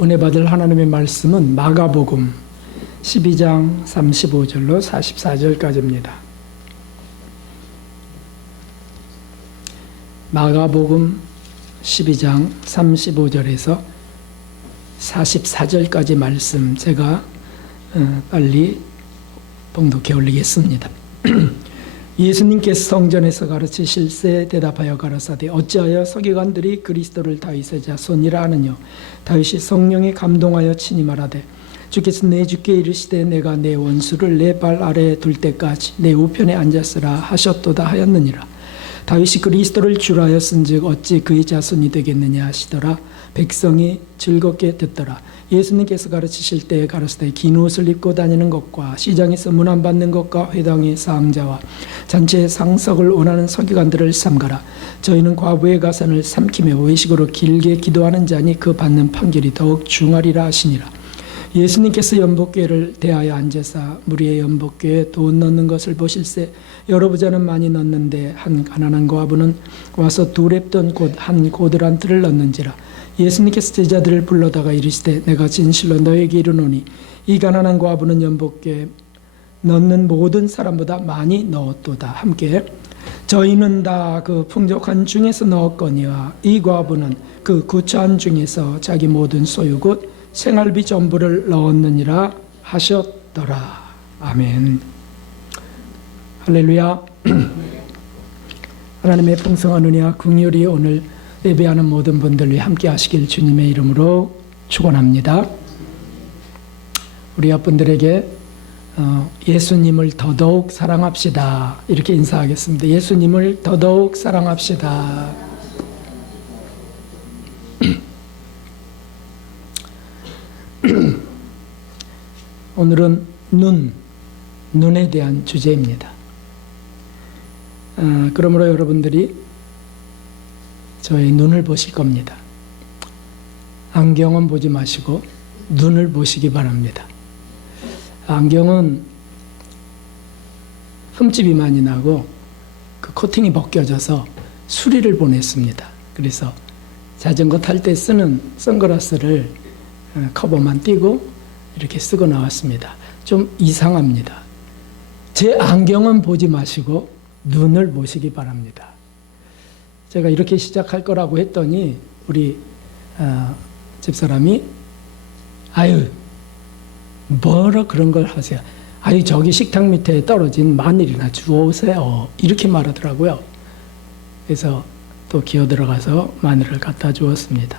은혜 받을 하나님의 말씀은 마가복음 12장 35절로 44절까지입니다. 마가복음 12장 35절에서 44절까지 말씀 제가 빨리 봉독해 올리겠습니다. 예수님께서 성전에서 가르치실세 대답하여 가라사대 어찌하여 서기관들이 그리스도를 다윗의 자손이라 하느뇨. 다윗이 성령에 감동하여 친히 말하되 주께서 내 주께 이르시되 내가 내 원수를 내 발 아래에 둘 때까지 내 우편에 앉았으라 하셨도다 하였느니라. 다윗이 그리스도를 주라 하였은즉 어찌 그의 자손이 되겠느냐 하시더라. 백성이 즐겁게 듣더라. 예수님께서 가르치실 때에 가르치되 긴 옷을 입고 다니는 것과 시장에서 문안받는 것과 회당의 사항자와 잔치의 상석을 원하는 서기관들을 삼가라. 저희는 과부의 가산을 삼키며 외식으로 길게 기도하는 자니 그 받는 판결이 더욱 중하리라 하시니라. 예수님께서 연복궤를 대하여 앉으사 무리의 연복궤에 돈 넣는 것을 보실세 여러 부자는 많이 넣는데 한 가난한 과부는 와서 두 랩돈 곧 한 고드란 틀을 넣는지라. 예수님께서 제자들을 불러다가 이르시되 내가 진실로 너에게 이르노니 이 가난한 과부는 연복궤에 넣는 모든 사람보다 많이 넣었도다. 함께 저희는 다 그 풍족한 중에서 넣었거니와 이 과부는 그 구차한 중에서 자기 모든 소유 곧 생활비 전부를 넣었느니라 하셨더라. 아멘. 할렐루야. 하나님의 풍성한 은혜와 긍휼이 오늘 예배하는 모든 분들이 함께 하시길 주님의 이름으로 축원합니다. 우리 여러분들에게 예수님을 더더욱 사랑합시다 이렇게 인사하겠습니다. 예수님을 더더욱 사랑합시다. 오늘은 눈에 대한 주제입니다. 그러므로 여러분들이 저의 눈을 보실 겁니다. 안경은 보지 마시고 눈을 보시기 바랍니다. 안경은 흠집이 많이 나고 그 코팅이 벗겨져서 수리를 보냈습니다. 그래서 자전거 탈 때 쓰는 선글라스를 커버만 띄고 이렇게 쓰고 나왔습니다. 좀 이상합니다. 제 안경은 보지 마시고 눈을 보시기 바랍니다. 제가 이렇게 시작할 거라고 했더니 우리 집사람이 아유 뭐라 그런 걸 하세요. 아유 저기 식탁 밑에 떨어진 마늘이나 주워오세요. 이렇게 말하더라고요. 그래서 또 기어 들어가서 마늘을 갖다 주었습니다.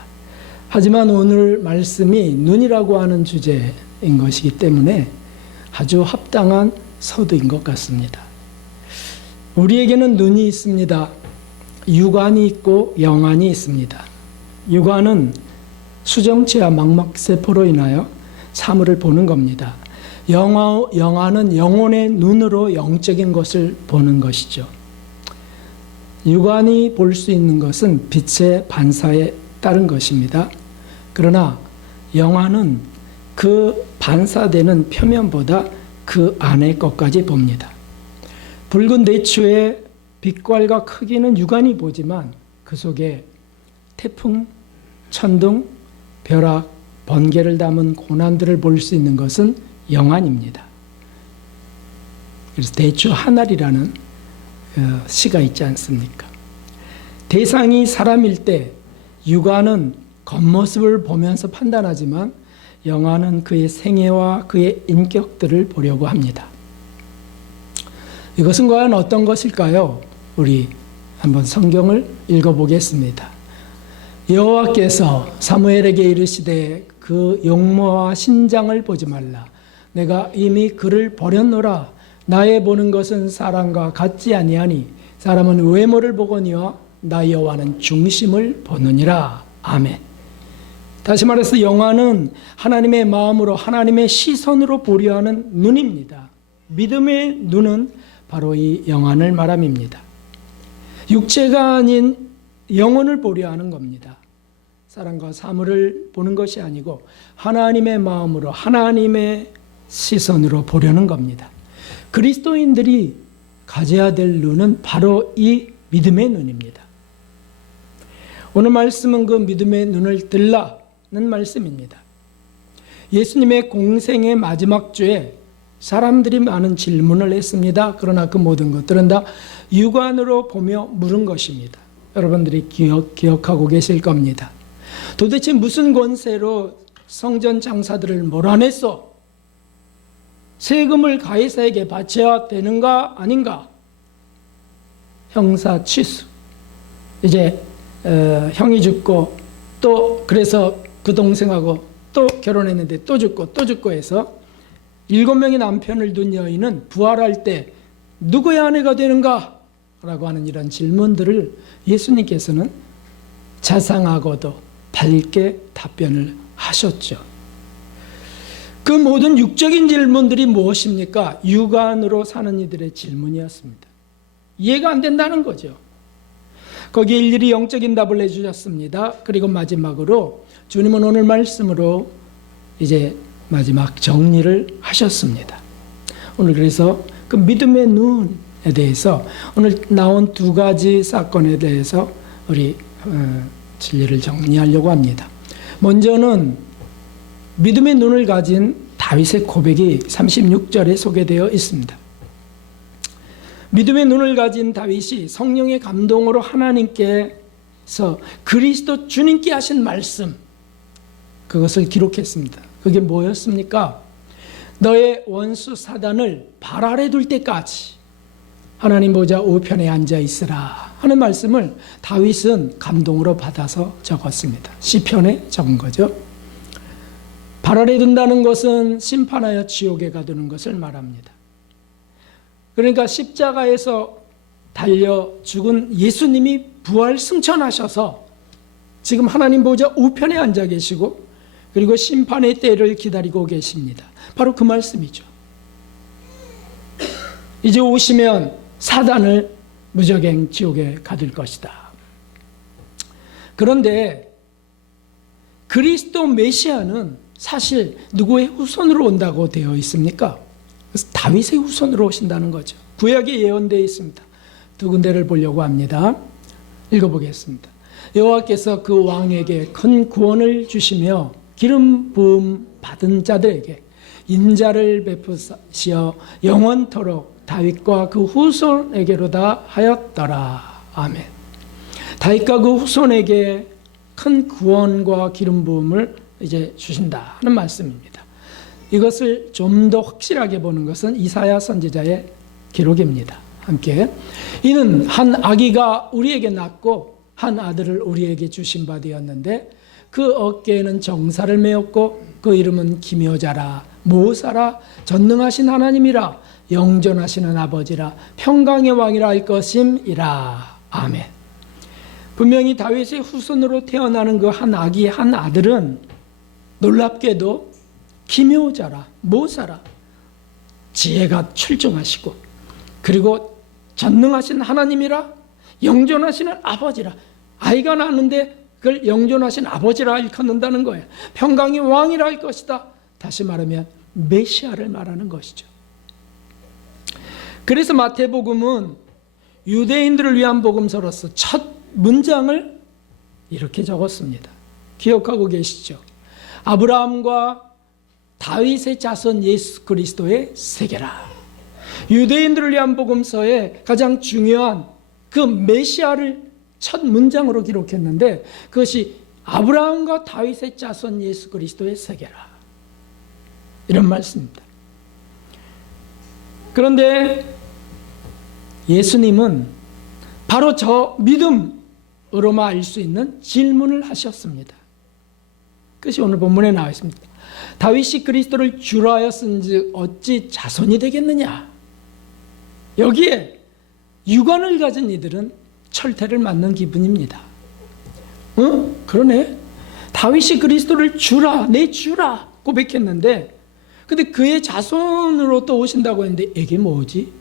하지만 오늘 말씀이 눈이라고 하는 주제인 것이기 때문에 아주 합당한 서두인 것 같습니다. 우리에게는 눈이 있습니다. 육안이 있고 영안이 있습니다. 육안은 수정체와 망막세포로 인하여 사물을 보는 겁니다. 영안은 영혼의 눈으로 영적인 것을 보는 것이죠. 육안이 볼 수 있는 것은 빛의 반사에 따른 것입니다. 그러나 영안은 그 반사되는 표면보다 그 안의 것까지 봅니다. 붉은 대추의 빛깔과 크기는 육안이 보지만 그 속에 태풍, 천둥, 벼락, 번개를 담은 고난들을 볼 수 있는 것은 영안입니다. 그래서 대추 한 알이라는 시가 있지 않습니까? 대상이 사람일 때 육안은 겉모습을 보면서 판단하지만 영안은 그의 생애와 그의 인격들을 보려고 합니다. 이것은 과연 어떤 것일까요? 우리 한번 성경을 읽어보겠습니다. 여호와께서 사무엘에게 이르시되 그 용모와 신장을 보지 말라. 내가 이미 그를 버렸노라. 나의 보는 것은 사람과 같지 아니하니 사람은 외모를 보거니와 나 여호와는 중심을 보느니라. 아멘. 다시 말해서 영안은 하나님의 마음으로 하나님의 시선으로 보려 하는 눈입니다. 믿음의 눈은 바로 이 영안을 말함입니다. 육체가 아닌 영혼을 보려 하는 겁니다. 사람과 사물을 보는 것이 아니고 하나님의 마음으로 하나님의 시선으로 보려는 겁니다. 그리스도인들이 가져야 될 눈은 바로 이 믿음의 눈입니다. 오늘 말씀은 그 믿음의 눈을 들라는 말씀입니다. 예수님의 공생의 마지막 주에 사람들이 많은 질문을 했습니다. 그러나 그 모든 것들은 다 육안으로 보며 물은 것입니다. 여러분들이 기억하고 계실 겁니다. 도대체 무슨 권세로 성전 장사들을 몰아냈어? 세금을 가이사에게 바쳐야 되는가 아닌가? 형사 취수. 이제 형이 죽고 또 그래서 그 동생하고 또 결혼했는데 또 죽고 해서 7명의 남편을 둔 여인은 부활할 때 누구의 아내가 되는가? 라고 하는 이런 질문들을 예수님께서는 자상하고도 밝게 답변을 하셨죠. 그 모든 육적인 질문들이 무엇입니까? 육안으로 사는 이들의 질문이었습니다. 이해가 안 된다는 거죠. 거기에 일일이 영적인 답을 해주셨습니다. 그리고 마지막으로 주님은 오늘 말씀으로 이제 마지막 정리를 하셨습니다. 오늘 그래서 그 믿음의 눈에 대해서 오늘 나온 2가지 사건에 대해서 우리 진리를 정리하려고 합니다. 먼저는 믿음의 눈을 가진 다윗의 고백이 36절에 소개되어 있습니다. 믿음의 눈을 가진 다윗이 성령의 감동으로 하나님께서 그리스도 주님께 하신 말씀, 그것을 기록했습니다. 그게 뭐였습니까? 너의 원수 사단을 발 아래 둘 때까지 하나님 보좌 우편에 앉아 있으라 하는 말씀을 다윗은 감동으로 받아서 적었습니다. 시편에 적은 거죠. 발 아래 둔다는 것은 심판하여 지옥에 가두는 것을 말합니다. 그러니까 십자가에서 달려 죽은 예수님이 부활 승천하셔서 지금 하나님 보좌 우편에 앉아 계시고 그리고 심판의 때를 기다리고 계십니다. 바로 그 말씀이죠. 이제 오시면 사단을 무적행 지옥에 가둘 것이다. 그런데 그리스도 메시아는 사실 누구의 후손으로 온다고 되어 있습니까? 그래서 다윗의 후손으로 오신다는 거죠. 구약에 예언되어 있습니다. 2군데를 보려고 합니다. 읽어보겠습니다. 여호와께서 그 왕에게 큰 구원을 주시며 기름 부음 받은 자들에게 인자를 베푸시어 영원토록 다윗과 그 후손에게로다 하였더라. 아멘. 다윗과 그 후손에게 큰 구원과 기름 부음을 이제 주신다 하는 말씀입니다. 이것을 좀 더 확실하게 보는 것은 이사야 선지자의 기록입니다. 함께 이는 한 아기가 우리에게 낳고 한 아들을 우리에게 주신 바 되었는데 그 어깨에는 정사를 메었고 그 이름은 기묘자라 모사라 전능하신 하나님이라 영존하시는 아버지라 평강의 왕이라 할 것임이라. 아멘. 분명히 다윗의 후손으로 태어나는 그 한 아기 한 아들은 놀랍게도 기묘자라 모사라 지혜가 출중하시고 그리고 전능하신 하나님이라 영존하시는 아버지라. 아이가 낳는데 그걸 영존하신 아버지라 일컫는다는 거예요. 평강의 왕이라 할 것이다. 다시 말하면 메시아를 말하는 것이죠. 그래서 마태복음은 유대인들을 위한 복음서로서 첫 문장을 이렇게 적었습니다. 기억하고 계시죠? 아브라함과 다윗의 자손 예수 그리스도의 세계라. 유대인들을 위한 복음서의 가장 중요한 그 메시아를 첫 문장으로 기록했는데 그것이 아브라함과 다윗의 자손 예수 그리스도의 세계라. 이런 말씀입니다. 그런데 예수님은 바로 저 믿음으로만 알 수 있는 질문을 하셨습니다. 그것이 오늘 본문에 나와 있습니다. 다윗이 그리스도를 주라 하였은즉 어찌 자손이 되겠느냐. 여기에 육안을 가진 이들은 철퇴를 맞는 기분입니다. 그러네. 다윗이 그리스도를 주라, 내 주라 고백했는데 근데 그의 자손으로 또 오신다고 했는데 이게 뭐지?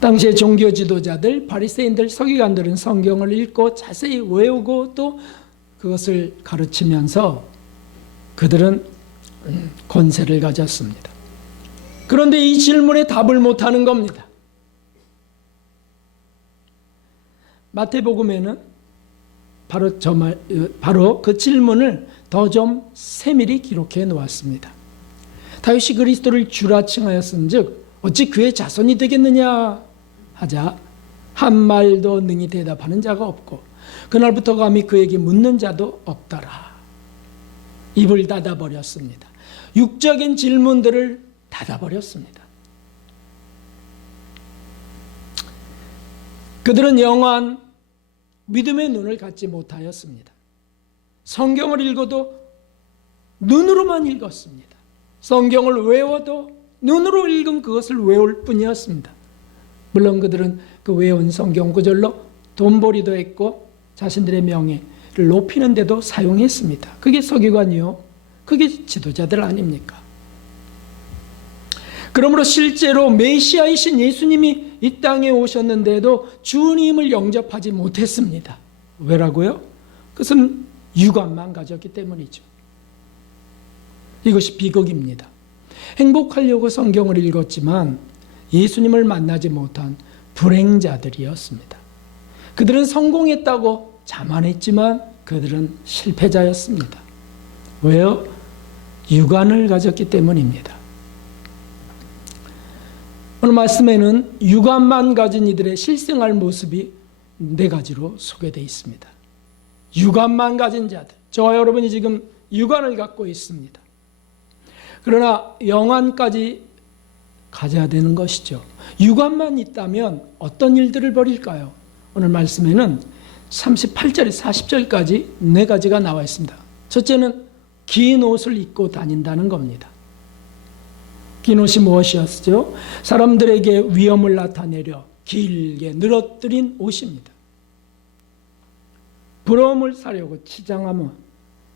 당시의 종교 지도자들, 바리새인들, 서기관들은 성경을 읽고 자세히 외우고 또 그것을 가르치면서 그들은 권세를 가졌습니다. 그런데 이 질문에 답을 못하는 겁니다. 바로 그 질문을 더 좀 세밀히 기록해 놓았습니다. 다윗이 그리스도를 주라 칭하였은즉 어찌 그의 자손이 되겠느냐 하자 한 말도 능히 대답하는 자가 없고 그날부터 감히 그에게 묻는 자도 없더라. 입을 닫아버렸습니다. 육적인 질문들을 닫아버렸습니다. 그들은 영원 믿음의 눈을 갖지 못하였습니다. 성경을 읽어도 눈으로만 읽었습니다. 성경을 외워도 눈으로 읽은 그것을 외울 뿐이었습니다. 물론 그들은 그 외운 성경 구절로 돈벌이도 했고 자신들의 명예를 높이는 데도 사용했습니다. 그게 서기관이요. 그게 지도자들 아닙니까? 그러므로 실제로 메시아이신 예수님이 이 땅에 오셨는데도 주님을 영접하지 못했습니다. 왜라고요? 그것은 유관만 가졌기 때문이죠. 이것이 비극입니다. 행복하려고 성경을 읽었지만 예수님을 만나지 못한 불행자들이었습니다. 그들은 성공했다고 자만했지만 그들은 실패자였습니다. 왜요? 유관을 가졌기 때문입니다. 오늘 말씀에는 유관만 가진 이들의 실생활 모습이 4가지로 소개되어 있습니다. 유관만 가진 자들, 저와 여러분이 지금 유관을 갖고 있습니다. 그러나 영안까지 가져야 되는 것이죠. 유관만 있다면 어떤 일들을 벌일까요? 오늘 말씀에는 38절에 40절까지 4가지가 나와 있습니다. 첫째는 긴 옷을 입고 다닌다는 겁니다. 긴 옷이 무엇이었죠? 사람들에게 위엄을 나타내려 길게 늘어뜨린 옷입니다. 부러움을 사려고 치장하며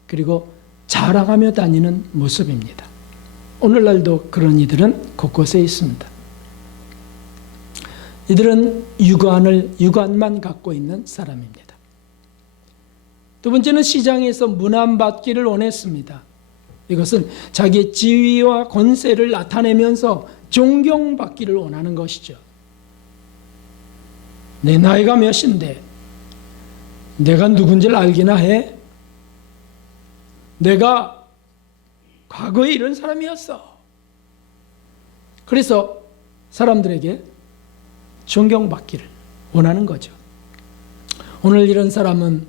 그리고 자랑하며 다니는 모습입니다. 오늘날도 그런 이들은 곳곳에 있습니다. 이들은 유관만 갖고 있는 사람입니다. 두 번째는 시장에서 문안받기를 원했습니다. 이것은 자기의 지위와 권세를 나타내면서 존경받기를 원하는 것이죠. 내 나이가 몇인데 내가 누군지를 알기나 해? 내가 과거에 이런 사람이었어. 그래서 사람들에게 존경받기를 원하는 거죠. 오늘 이런 사람은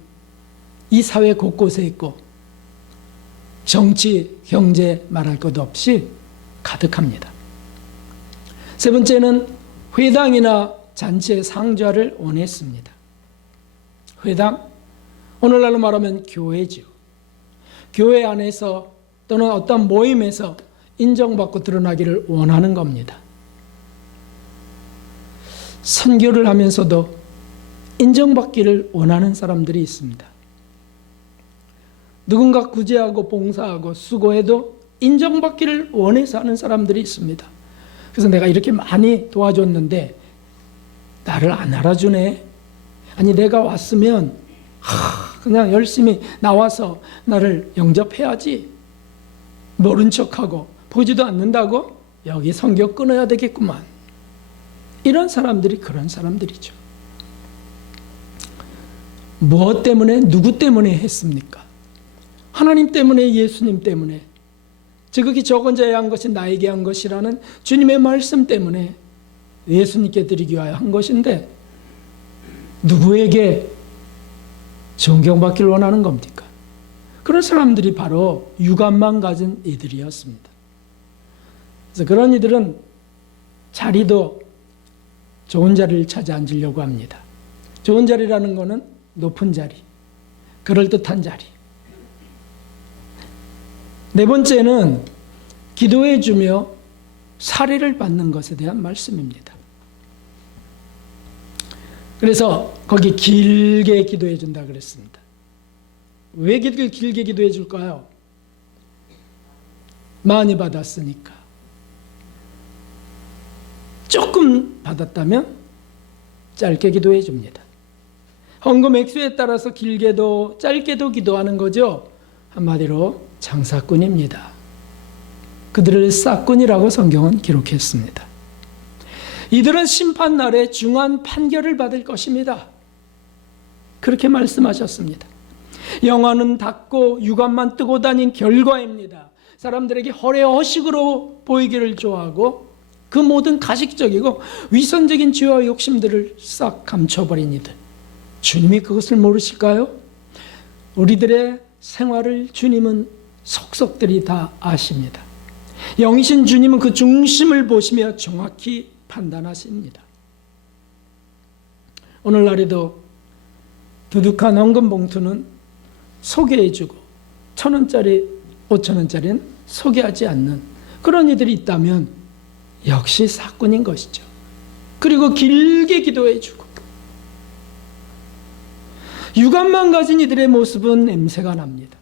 이 사회 곳곳에 있고 정치, 경제 말할 것 없이 가득합니다. 세 번째는 회당이나 잔치의 상좌를 원했습니다. 회당, 오늘날로 말하면 교회죠. 교회 안에서 또는 어떤 모임에서 인정받고 드러나기를 원하는 겁니다. 선교를 하면서도 인정받기를 원하는 사람들이 있습니다. 누군가 구제하고 봉사하고 수고해도 인정받기를 원해서 하는 사람들이 있습니다. 그래서 내가 이렇게 많이 도와줬는데 나를 안 알아주네. 아니 내가 왔으면 그냥 열심히 나와서 나를 영접해야지. 모른 척하고 보지도 않는다고 여기 선교 끊어야 되겠구만. 이런 사람들이 그런 사람들이죠. 무엇 때문에 누구 때문에 했습니까? 하나님 때문에, 예수님 때문에, 지극히 적은 자에 한 것이 나에게 한 것이라는 주님의 말씀 때문에 예수님께 드리기 위하여 한 것인데 누구에게 존경받기를 원하는 겁니까? 그런 사람들이 바로 유관만 가진 이들이었습니다. 그래서 그런 이들은 자리도 좋은 자리를 찾아 앉으려고 합니다. 좋은 자리라는 것은 높은 자리, 그럴듯한 자리. 네 번째는 기도해 주며 사례를 받는 것에 대한 말씀입니다. 그래서 거기 길게 기도해 준다 그랬습니다. 왜 길게 기도해 줄까요? 많이 받았으니까. 조금 받았다면 짧게 기도해 줍니다. 헌금 액수에 따라서 길게도 짧게도 기도하는 거죠. 한마디로 장사꾼입니다. 그들을 싹꾼이라고 성경은 기록했습니다. 이들은 심판날에 중한 판결을 받을 것입니다. 그렇게 말씀하셨습니다. 영화는 닫고 육안만 뜨고 다닌 결과입니다. 사람들에게 허례 허식으로 보이기를 좋아하고 그 모든 가식적이고 위선적인 죄와 욕심들을 싹 감춰버린 이들. 주님이 그것을 모르실까요? 우리들의 생활을 주님은 속속들이 다 아십니다. 영이신 주님은 그 중심을 보시며 정확히 판단하십니다. 오늘날에도 두둑한 헌금 봉투는 소개해주고 1,000원짜리, 5,000원짜리는 소개하지 않는 그런 이들이 있다면 역시 사꾼인 것이죠. 그리고 길게 기도해주고 육안만 가진 이들의 모습은 냄새가 납니다.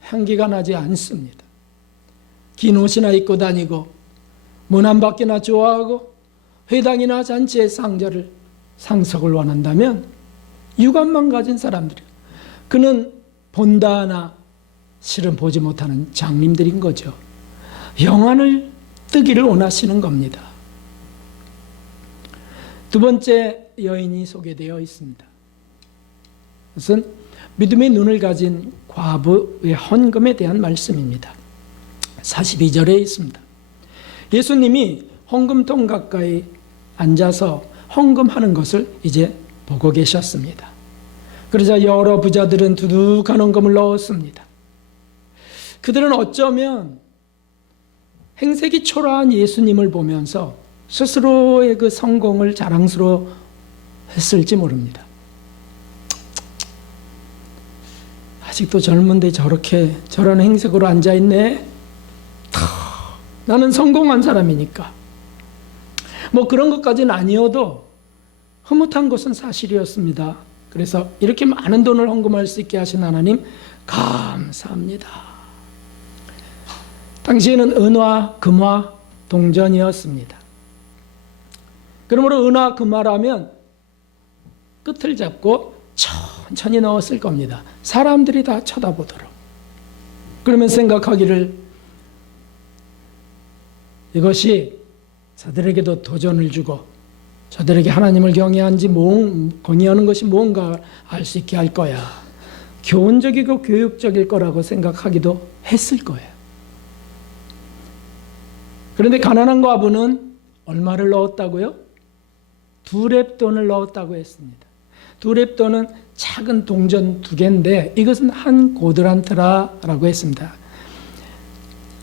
향기가 나지 않습니다. 긴 옷이나 입고 다니고 문 안 밖이나 좋아하고 회당이나 잔치의 상석을 원한다면 육안만 가진 사람들이 그는 본다 하나 실은 보지 못하는 장님들인 거죠. 영안을 뜨기를 원하시는 겁니다. 두 번째 여인이 소개되어 있습니다. 그것은 믿음의 눈을 가진 과부의 헌금에 대한 말씀입니다. 42절에 있습니다. 예수님이 헌금통 가까이 앉아서 헌금하는 것을 이제 보고 계셨습니다. 그러자 여러 부자들은 두둑한 헌금을 넣었습니다. 그들은 어쩌면 행색이 초라한 예수님을 보면서 스스로의 그 성공을 자랑스러워했을지 모릅니다. 아직도 젊은데 저런 행색으로 앉아있네. 나는 성공한 사람이니까. 뭐 그런 것까지는 아니어도 흐뭇한 것은 사실이었습니다. 그래서 이렇게 많은 돈을 헌금할 수 있게 하신 하나님 감사합니다. 당시에는 은화, 금화 동전이었습니다. 그러므로 은화, 금화라면 끝을 잡고 천천히 넣었을 겁니다. 사람들이 다 쳐다보도록. 그러면 생각하기를 이것이 저들에게도 도전을 주고 저들에게 하나님을 경외하는 것이 뭔가 알 수 있게 할 거야. 교훈적이고 교육적일 거라고 생각하기도 했을 거예요. 그런데 가난한 과부는 얼마를 넣었다고요? 2렙돈을 넣었다고 했습니다. 2렙돈은 작은 동전 2개인데 이것은 한 고드란트라고 했습니다.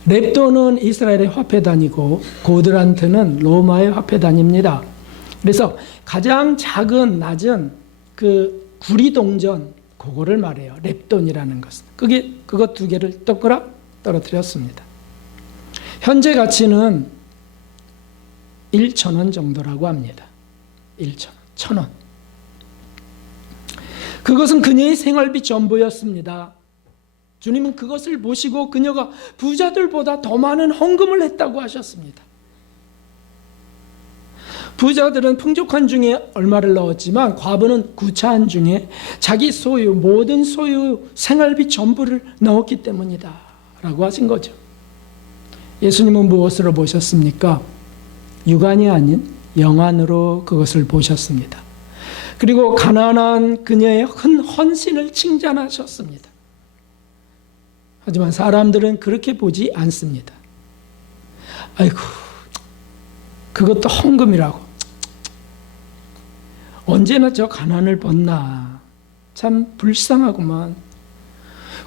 렙돈은 이스라엘의 화폐단이고 고드란트는 로마의 화폐단입니다. 그래서 가장 작은 낮은 그 구리 동전 그거를 말해요. 렙돈이라는 것은. 그것 2개를 떡그락 떨어뜨렸습니다. 현재 가치는 1,000원 정도라고 합니다. 1,000원, 1,000원. 그것은 그녀의 생활비 전부였습니다. 주님은 그것을 보시고 그녀가 부자들보다 더 많은 헌금을 했다고 하셨습니다. 부자들은 풍족한 중에 얼마를 넣었지만 과부는 구차한 중에 자기 소유, 모든 소유, 생활비 전부를 넣었기 때문이다 라고 하신 거죠. 예수님은 무엇으로 보셨습니까? 육안이 아닌 영안으로 그것을 보셨습니다. 그리고 가난한 그녀의 큰 헌신을 칭찬하셨습니다. 하지만 사람들은 그렇게 보지 않습니다. 아이고, 그것도 헌금이라고. 언제나 저 가난을 벗나. 참 불쌍하구만.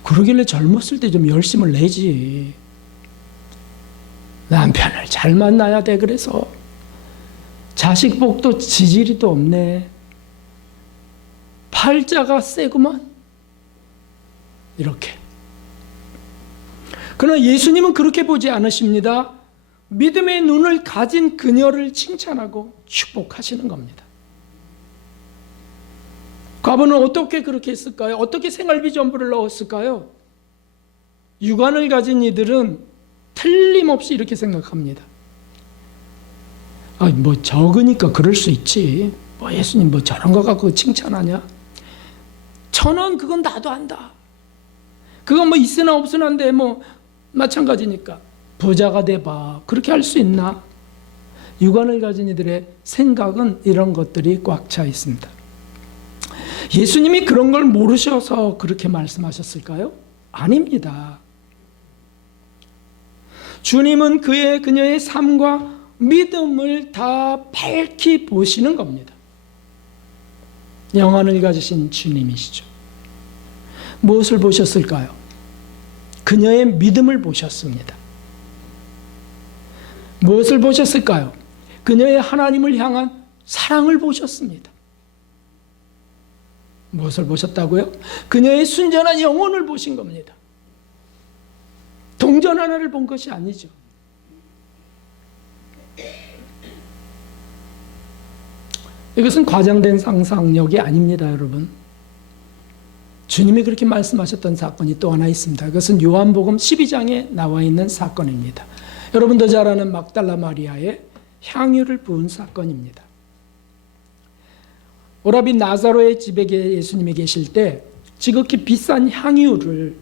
그러길래 젊었을 때 좀 열심을 내지. 남편을 잘 만나야 돼. 그래서 자식 복도 지지리도 없네. 팔자가 세구만. 이렇게. 그러나 예수님은 그렇게 보지 않으십니다. 믿음의 눈을 가진 그녀를 칭찬하고 축복하시는 겁니다. 과부는 어떻게 그렇게 했을까요? 어떻게 생활비 전부를 넣었을까요? 육안을 가진 이들은 틀림없이 이렇게 생각합니다. 뭐 적으니까 그럴 수 있지. 뭐 예수님 뭐 저런 거 갖고 칭찬하냐? 1,000원 그건 나도 안다. 그건 뭐 있으나 없으나인데 뭐 마찬가지니까. 부자가 돼봐. 그렇게 할 수 있나? 육안을 가진 이들의 생각은 이런 것들이 꽉 차 있습니다. 예수님이 그런 걸 모르셔서 그렇게 말씀하셨을까요? 아닙니다. 주님은 그녀의 삶과 믿음을 다 밝히 보시는 겁니다. 영안을 가지신 주님이시죠. 무엇을 보셨을까요? 그녀의 믿음을 보셨습니다. 무엇을 보셨을까요? 그녀의 하나님을 향한 사랑을 보셨습니다. 무엇을 보셨다고요? 그녀의 순전한 영혼을 보신 겁니다. 동전 하나를 본 것이 아니죠. 이것은 과장된 상상력이 아닙니다, 여러분. 주님이 그렇게 말씀하셨던 사건이 또 하나 있습니다. 그것은 요한복음 12장에 나와 있는 사건입니다. 여러분도 잘 아는 막달라 마리아의 향유를 부은 사건입니다. 오라비 나사로의 집에 예수님이 계실 때 지극히 비싼 향유를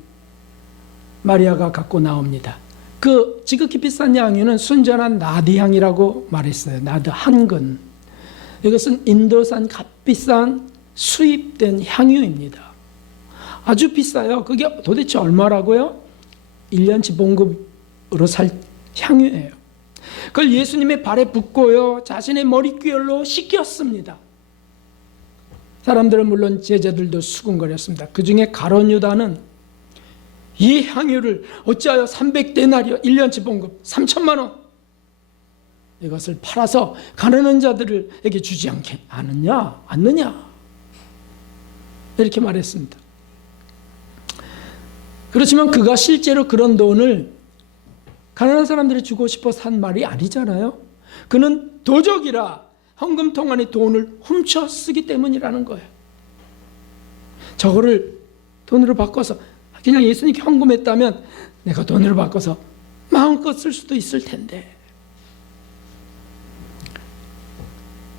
마리아가 갖고 나옵니다. 그 지극히 비싼 향유는 순전한 나드향이라고 말했어요. 나드 한 근. 이것은 인도산 값비싼 수입된 향유입니다. 아주 비싸요. 그게 도대체 얼마라고요? 1년치 봉급으로 살 향유예요. 그걸 예수님의 발에 붓고요, 자신의 머리귀열로 씻겼습니다. 사람들은 물론 제자들도 수군거렸습니다. 그 중에 가룟 유다는 이 향유를 어찌하여 300데나리오 1년치 봉급 3천만 원 이것을 팔아서 가난한 자들에게 주지 않느냐 이렇게 말했습니다. 그렇지만 그가 실제로 그런 돈을 가난한 사람들이 주고 싶어서 한 말이 아니잖아요. 그는 도적이라 헌금통 안에 돈을 훔쳐 쓰기 때문이라는 거예요. 저거를 돈으로 바꿔서 그냥 예수님께 헌금했다면 내가 돈으로 바꿔서 마음껏 쓸 수도 있을 텐데,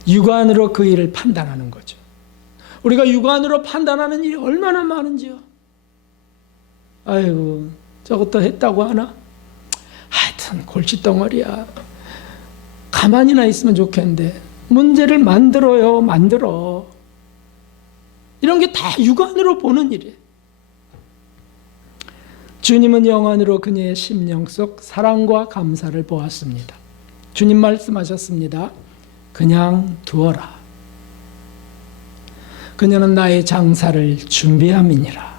육안으로 그 일을 판단하는 거죠. 우리가 육안으로 판단하는 일이 얼마나 많은지요. 아이고 저것도 했다고 하나? 하여튼 골칫덩어리야. 가만히나 있으면 좋겠는데 문제를 만들어. 이런 게 다 육안으로 보는 일이에요. 주님은 영안으로 그녀의 심령 속 사랑과 감사를 보았습니다. 주님 말씀하셨습니다. 그냥 두어라. 그녀는 나의 장사를 준비함이니라.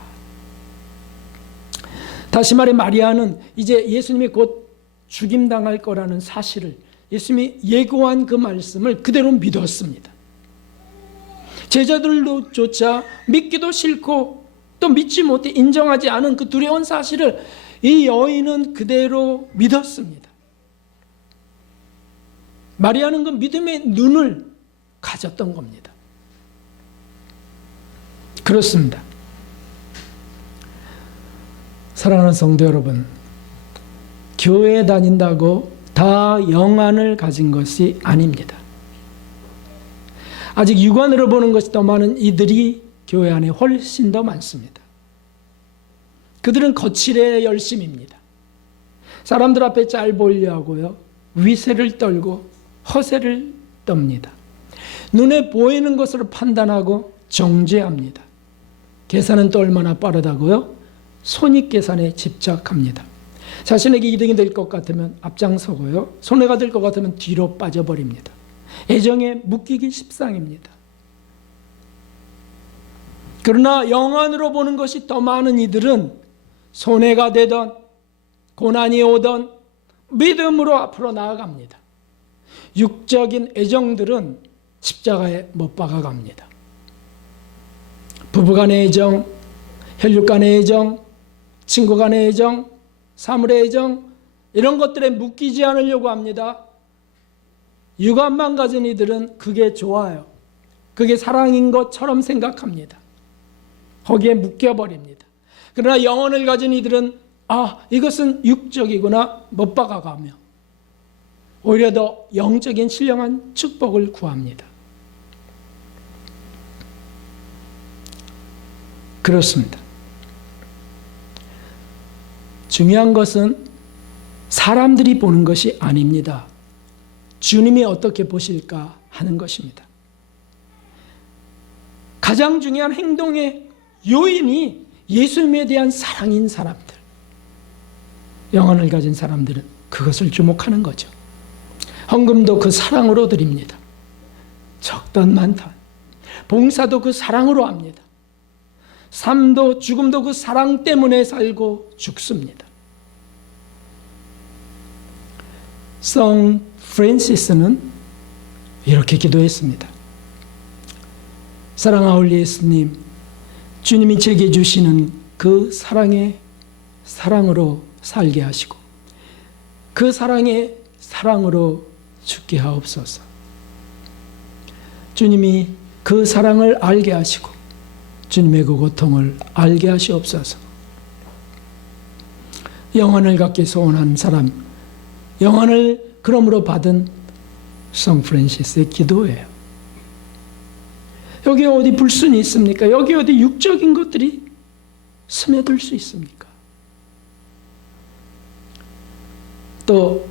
다시 말해 마리아는 이제 예수님이 곧 죽임당할 거라는 사실을, 예수님이 예고한 그 말씀을 그대로 믿었습니다. 제자들조차 믿기도 싫고 또 믿지 못해 인정하지 않은 그 두려운 사실을 이 여인은 그대로 믿었습니다. 마리아는 그 믿음의 눈을 가졌던 겁니다. 그렇습니다. 사랑하는 성도 여러분, 교회에 다닌다고 다 영안을 가진 것이 아닙니다. 아직 육안으로 보는 것이 더 많은 이들이 교회 안에 훨씬 더 많습니다. 그들은 거칠의 열심입니다. 사람들 앞에 잘 보이려 하고요, 위세를 떨고 허세를 떱니다. 눈에 보이는 것으로 판단하고 정죄합니다. 계산은 또 얼마나 빠르다고요? 손익계산에 집착합니다. 자신에게 이득이 될 것 같으면 앞장서고요, 손해가 될 것 같으면 뒤로 빠져버립니다. 애정에 묶이기 십상입니다. 그러나 영안으로 보는 것이 더 많은 이들은 손해가 되던 고난이 오던 믿음으로 앞으로 나아갑니다. 육적인 애정들은 십자가에 못 박아갑니다. 부부간의 애정, 혈육간의 애정, 친구간의 애정, 사물의 애정, 이런 것들에 묶이지 않으려고 합니다. 육안만 가진 이들은 그게 좋아요. 그게 사랑인 것처럼 생각합니다. 거기에 묶여버립니다. 그러나 영혼을 가진 이들은 이것은 육적이구나 못 박아가며 오히려 더 영적인 신령한 축복을 구합니다. 그렇습니다. 중요한 것은 사람들이 보는 것이 아닙니다. 주님이 어떻게 보실까 하는 것입니다. 가장 중요한 행동의 요인이 예수님에 대한 사랑인 사람들, 영혼을 가진 사람들은 그것을 주목하는 거죠. 헌금도 그 사랑으로 드립니다. 적던 많던 봉사도 그 사랑으로 합니다. 삶도 죽음도 그 사랑 때문에 살고 죽습니다. 성 프란시스는 이렇게 기도했습니다. 사랑하올 예수님, 주님이 제게 주시는 그 사랑의 사랑으로 살게 하시고 그 사랑의 사랑으로 죽게 하옵소서. 주님이 그 사랑을 알게 하시고 주님의 그 고통을 알게 하시옵소서. 영혼을 갖기 소원한 사람, 영혼을 그러므로 받은 성 프란시스의 기도예요. 여기 어디 불순이 있습니까? 여기 어디 육적인 것들이 스며들 수 있습니까? 또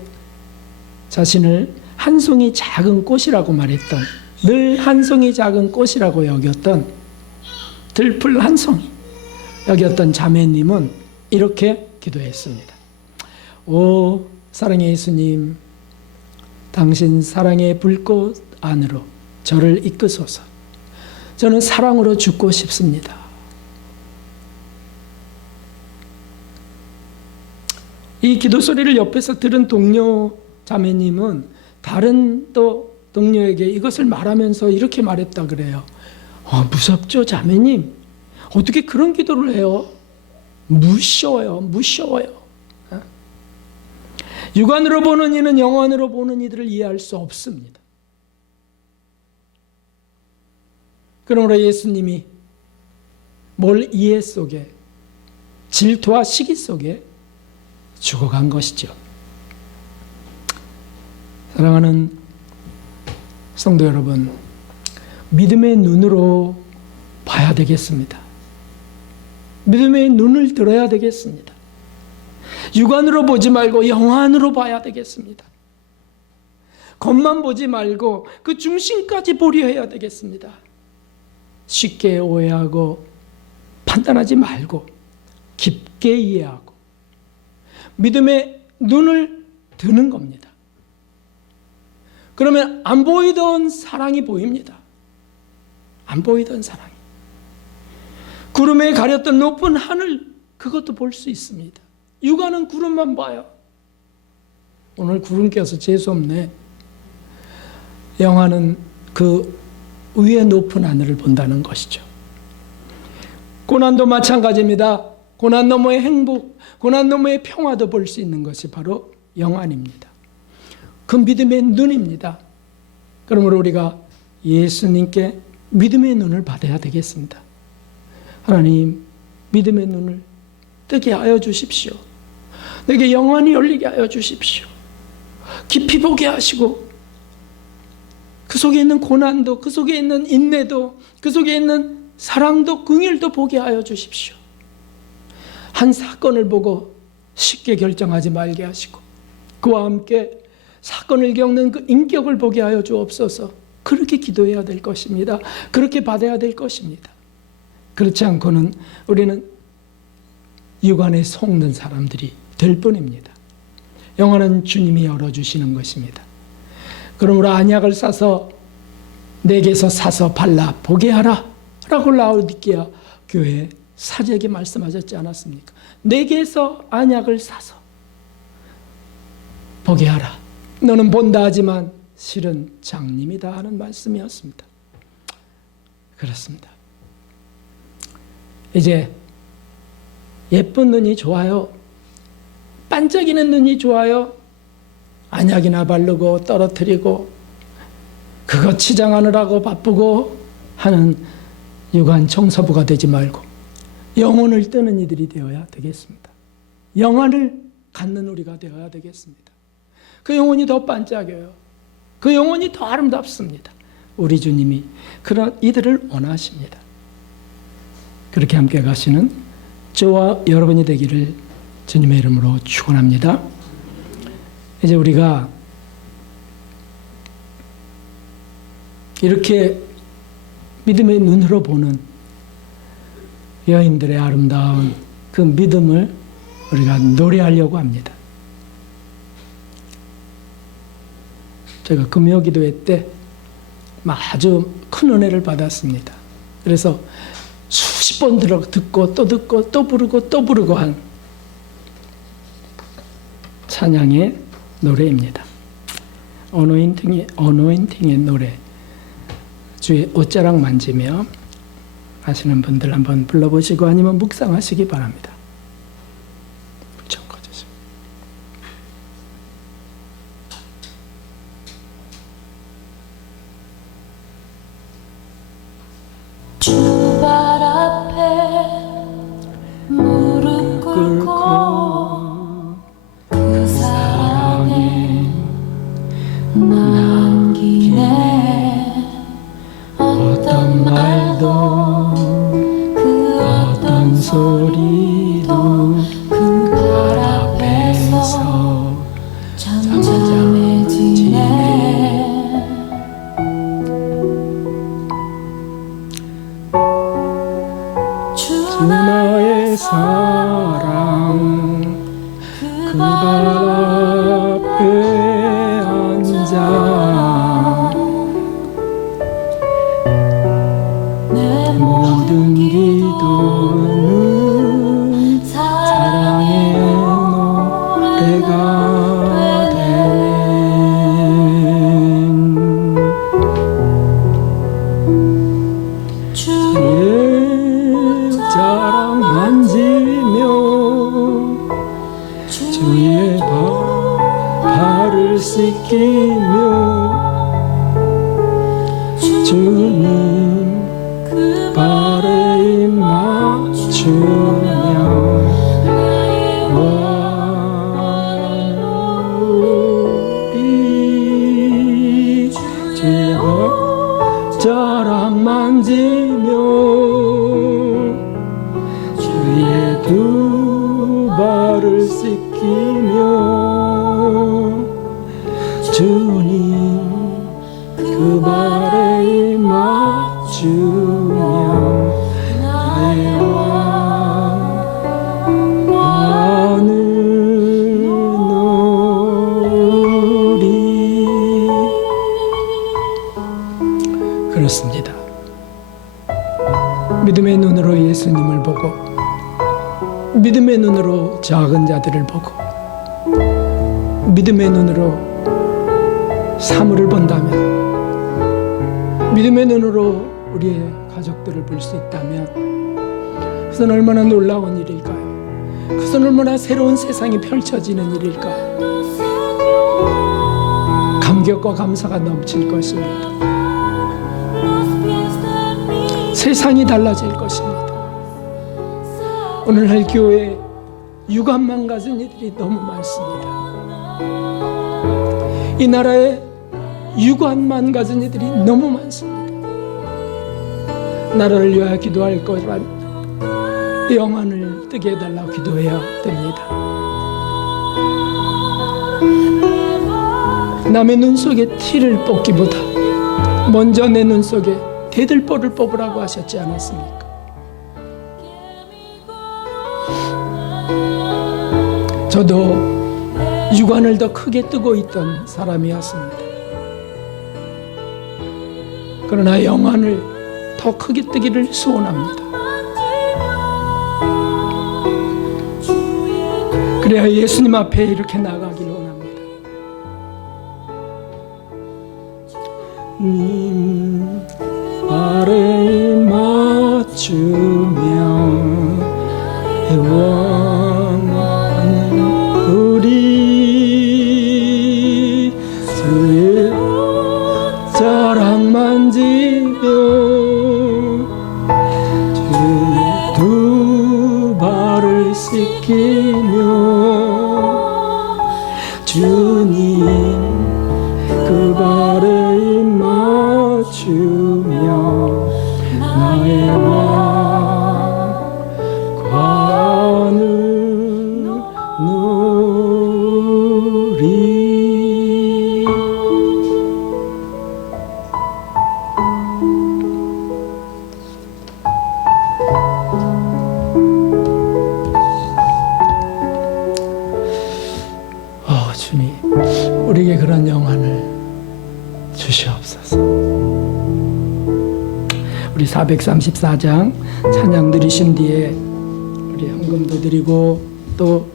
자신을 한 송이 작은 꽃이라고 말했던, 늘 한 송이 작은 꽃이라고 여겼던, 들풀 한 송이 여겼던 자매님은 이렇게 기도했습니다. 오 사랑의 예수님, 당신 사랑의 불꽃 안으로 저를 이끄소서. 저는 사랑으로 죽고 싶습니다. 이 기도 소리를 옆에서 들은 동료 자매님은 다른 또 동료에게 이것을 말하면서 이렇게 말했다 그래요. 무섭죠, 자매님? 어떻게 그런 기도를 해요? 무서워요. 육안으로 보는 이는 영안으로 보는 이들을 이해할 수 없습니다. 그러므로 예수님이 몰 이해 속에, 질투와 시기 속에 죽어간 것이죠. 사랑하는 성도 여러분, 믿음의 눈으로 봐야 되겠습니다. 믿음의 눈을 들어야 되겠습니다. 육안으로 보지 말고 영안으로 봐야 되겠습니다. 겉만 보지 말고 그 중심까지 보려 해야 되겠습니다. 쉽게 오해하고 판단하지 말고 깊게 이해하고 믿음의 눈을 드는 겁니다. 그러면 안 보이던 사랑이 보입니다. 안 보이던 사랑이. 구름에 가렸던 높은 하늘, 그것도 볼 수 있습니다. 육안은 구름만 봐요. 오늘 구름 껴서 재수없네. 영안은 그 위에 높은 하늘을 본다는 것이죠. 고난도 마찬가지입니다. 고난 너머의 행복, 고난 너머의 평화도 볼 수 있는 것이 바로 영안입니다. 그 믿음의 눈입니다. 그러므로 우리가 예수님께 믿음의 눈을 받아야 되겠습니다. 하나님, 믿음의 눈을 뜨게 하여 주십시오. 내게 영안이 열리게 하여 주십시오. 깊이 보게 하시고 그 속에 있는 고난도, 그 속에 있는 인내도, 그 속에 있는 사랑도, 긍휼도 보게 하여 주십시오. 한 사건을 보고 쉽게 결정하지 말게 하시고 그와 함께 사건을 겪는 그 인격을 보게 하여 주옵소서. 그렇게 기도해야 될 것입니다. 그렇게 받아야 될 것입니다. 그렇지 않고는 우리는 육안에 속는 사람들이 될 뿐입니다. 영안은 주님이 열어주시는 것입니다. 그러므로 안약을 싸서 내게서 사서 발라 보게 하라 라고 라오디게아 교회 사제에게 말씀하셨지 않았습니까? 내게서 안약을 사서 보게 하라. 너는 본다 하지만 실은 장님이다 하는 말씀이었습니다. 그렇습니다. 이제 예쁜 눈이 좋아요. 반짝이는 눈이 좋아요. 안약이나 바르고 떨어뜨리고 그거 치장하느라고 바쁘고 하는 육안 청소부가 되지 말고 영혼을 뜨는 이들이 되어야 되겠습니다. 영안을 갖는 우리가 되어야 되겠습니다. 그 영혼이 더 반짝여요. 그 영혼이 더 아름답습니다. 우리 주님이 그런 이들을 원하십니다. 그렇게 함께 가시는 저와 여러분이 되기를 주님의 이름으로 축원합니다. 이제 우리가 이렇게 믿음의 눈으로 보는 여인들의 아름다운 그 믿음을 우리가 노래하려고 합니다. 제가 금요기도회 때 아주 큰 은혜를 받았습니다. 그래서 수십 번 듣고 또 부르고 한 찬양의 노래입니다. 어노인팅의 노래, 주의 옷자락 만지며 하시는 분들 한번 불러보시고 아니면 묵상하시기 바랍니다. 주 발 앞에 무릎 꿇고 그 사랑에 남기네. 어떤 말도 그 어떤 소리도 그 발 앞에서 잠잠해지네. 나의 사랑 그 발 앞에 앉아 내 모든 기도는 사랑의 노래가 되네. 주의 자랑 만지며 주의 발을 씻기며 주님 그 발에 입 맞추며 우리 주의 자랑 만지며 주의 두 발을 씻기며 주님 그 발에 입 맞추며 나의 왕을 누리. 그렇습니다. 믿음의 눈으로 예수님을 보고 믿음의 눈으로 작은 자들을 보고 믿음의 눈으로 사물을 본다면 믿음의 눈으로 우리의 가족들을 볼 수 있다면 그것은 얼마나 놀라운 일일까요? 그것은 얼마나 새로운 세상이 펼쳐지는 일일까요? 감격과 감사가 넘칠 것입니다. 세상이 달라질 것입니다. 오늘날 교회에 유관만 가진 이들이 너무 많습니다. 이 나라에 유관만 가진 이들이 너무 많습니다. 나라를 위하여 기도할 거라면 영안을 뜨게 해달라고 기도해야 됩니다. 남의 눈 속에 티를 뽑기보다 먼저 내 눈 속에 대들보를 뽑으라고 하셨지 않았습니까? 저도 유관을 더 크게 뜨고 있던 사람이었습니다. 그러나 영안을 더 크게 뜨기를 소원합니다. 그래야 예수님 앞에 이렇게 나가길 원합니다. 님 발에 맞추며 원하는 우리 주의 자랑 만지며 주의 두 발을 씻기며 주님 그 발에 입 맞추며 나의 관을 누리. 우리에게 그런 영안을 주시옵소서. 우리 434장 찬양 드리신 뒤에 우리 헌금도 드리고 또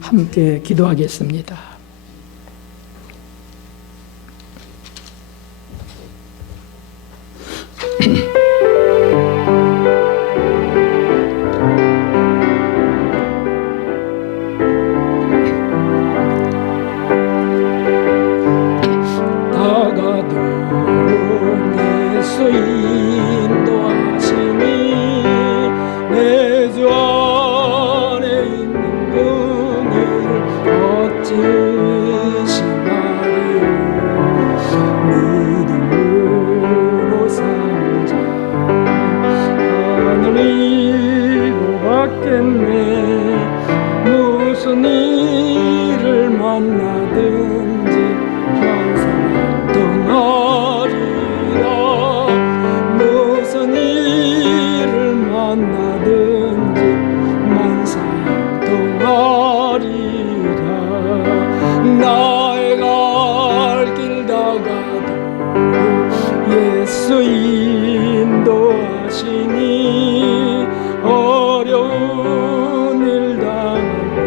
함께 기도하겠습니다. 예수 인도하시니 내 주 안에 있는 그늘 어찌시나리요. 믿음으로 사는 자 하늘 위로 받겠네. 무슨 일을 만나든지 항상 떠나리라. 무슨 일을 만나든지 만사에 떠나리라. 나의 갈 길 다가도 예수 인도하시니 어려운 일 당할 때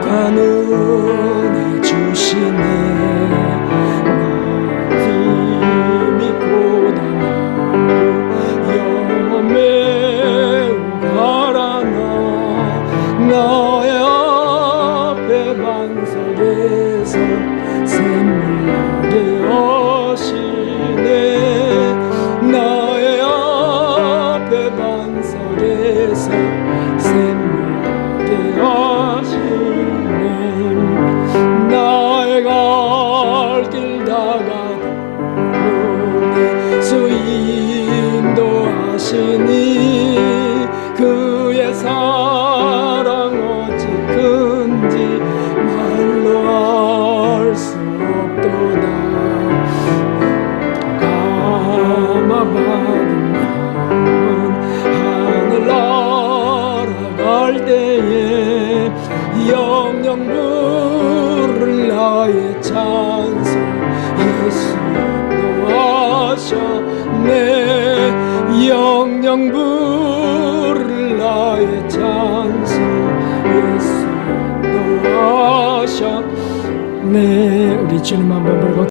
관은혜 주시네. 나의 앞에 반석에서 샘물 나게 하시네. 나의 앞에 반석에서 샘물 나게 하시네. 나의 갈 길 다가도 예수 인도하시니 그의 사랑 어찌 큰지 말로 알 수 없도다. 감화받은 마음은 하늘 날아갈 때에 영영 부를 나의 찬송 예수 인도하셨네. 영영 부를 나의 찬송 예수 인도하셨네. 우리 주님 한번 불고